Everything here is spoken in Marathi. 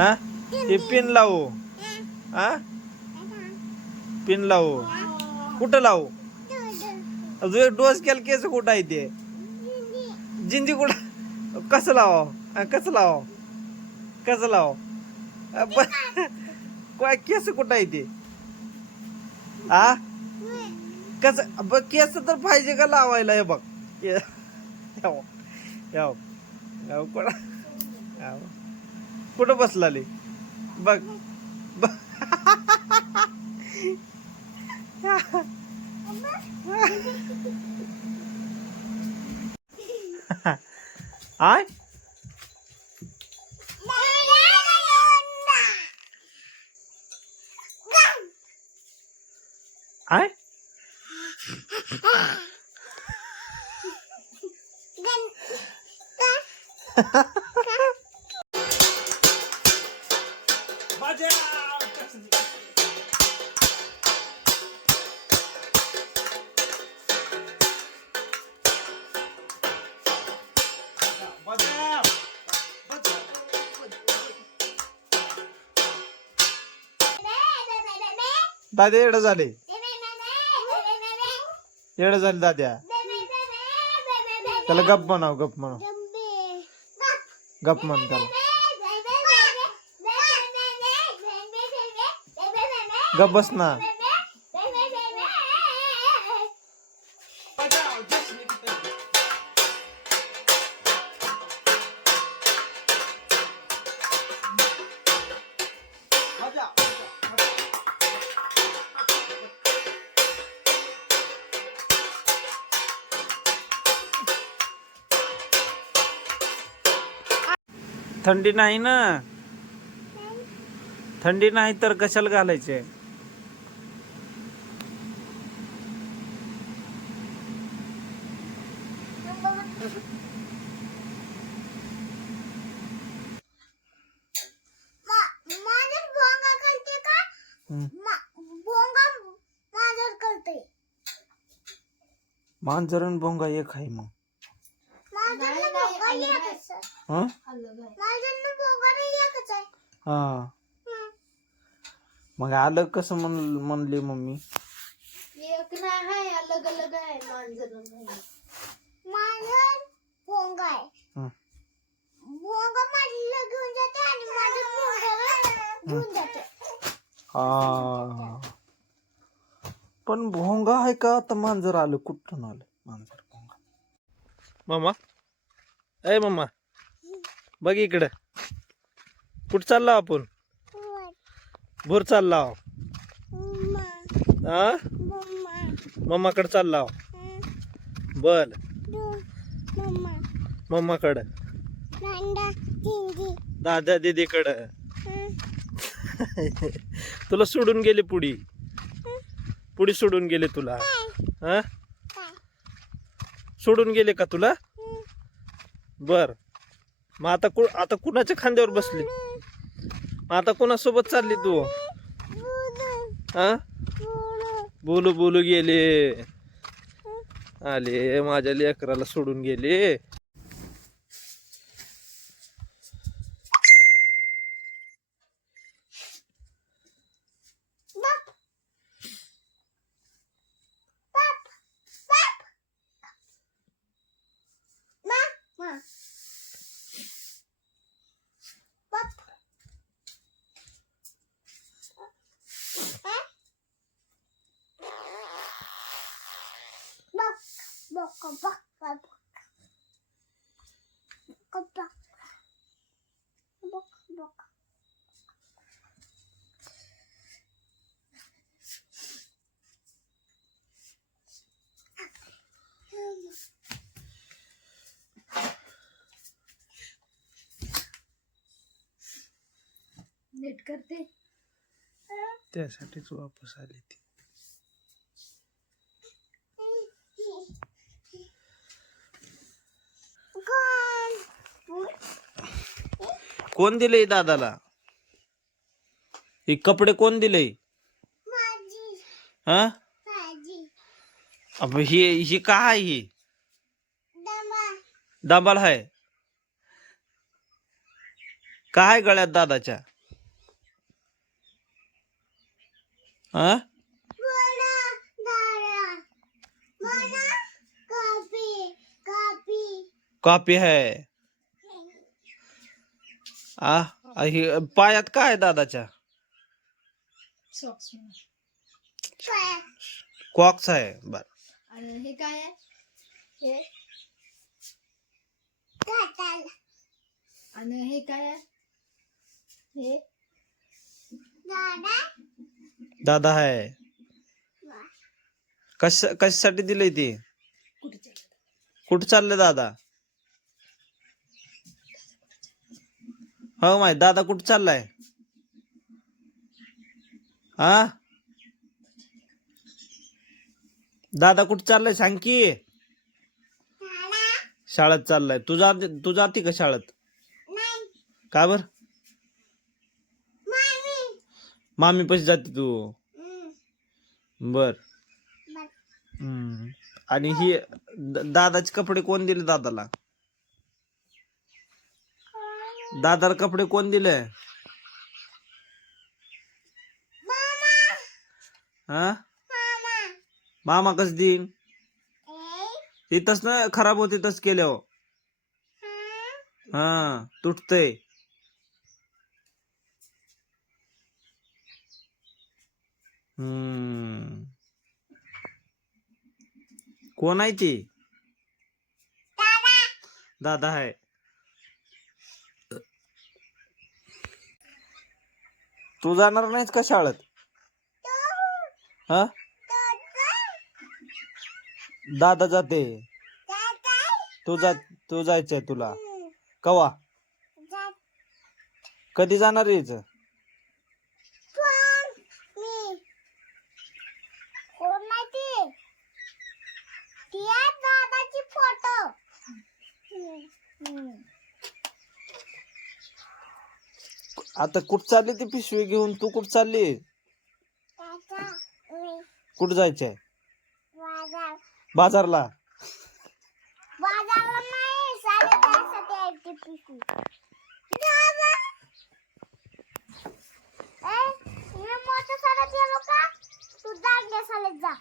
हा? हे पिन लावू. हा? पिन लावू. कुठं लावू? अजून डोस केलं केस कुठं आहे ते? जिंजी कुठं? कसं लावा? कसं लावा? कसं लावा? काय केस कुठं आहे ते? आ कस? बघ केस तर पाहिजे का लावायला? हे बघ. कोणा कुठं बसलाले बघ ब- आय आय दादा एवढं झाले. एवढं झाले दाद्या. त्याला गप म्हणाव गप म्हणाव. गप म्हण त्याला. गप बस ना. थंडी नाही ना? थंडी नाही तर कशाला घालायचे माझ्याच भोंगा करते का हम्म. मा- भोंगा माझ्याच करते मांजरण भोंगा एक आहे मग. हं? हा. मग आलं कसं म्हण म्हणली मम्मी? एक नाही आहे अलग अलग आहे मांजर माझं भोंगा आहे. हं. भोंगा माझ्याला घेऊन जाते आणि माझं भोंगा घेऊन जाते. हा. पण भोंगा आहे का? आता मांजर आलं कुठून आलं? मांजर भोंगा. मामा. ए मामा. बघ इकडं. कुठं चालला आपण? भोर चालला. मम्मा हा मम्मा मम्माकडे चालला. बर. मम्माकडं. दादा दीदीकडं. तुला सोडून गेले पुढी. पुढी सोडून गेले तुला. हा? सोडून गेले का तुला? बर. मग आता कु आता कुणाच्या खांद्यावर बसली? मग आता कोणासोबत चालली तू? हा? बोलू बोलू गेले. आले माझ्या लेकराला सोडून गेले. नीट करते. त्यासाठीच वापस आली ती. कोण दिले दादाला? कपडे कोण दिले हा? ये हे हे का आहे हे? डांबाल हाय काय गळ्यात दादाच्या? हा? कॉपी है आ आ, ही पायात काय आहे दादाच्या? सॉक्स कॉक्स आहे बर. आणि हे काय आहे? हे? घाटाला आणि हे काय आहे? हे? दादा. दादा आहे. कश कशासाठी दिलंय ती? कुठे चाललं? कुठं चालले दादा? हो माहीत दादा कुठं चाललाय? हा दादा कुठं चाललाय सांग की शाळेत चाललाय. तू जाते तू जाती का शाळेत? का बर? मामी मामी पशी जाते तू. बर. आणि ही दादाचे कपडे कोण दिले दादाला? दादाला कपडे कोण दिले? मामा. हा? मामा. कस देईन? ए इथंच ना खराब होते तस केल्यावर हा. हा तुटतय. हम्म. कोण आहे ती? दादा. दादा आहे. तू जाणार नाहीस का शाळेत? हा? दादा जाते. तू जा तू जायचंय तुला. कवा? कधी जाणार आहेस पण मी कोण माहिती ती आहे दादाची फोटो हम्म, हम्म. आता कुठ चालली ती पिशवी घेऊन? तू कुठ चालली? कुठ जायचंय? बाजार. बाजारला. मोठं साडत गेलो का? तू दांड्या सालेत जा.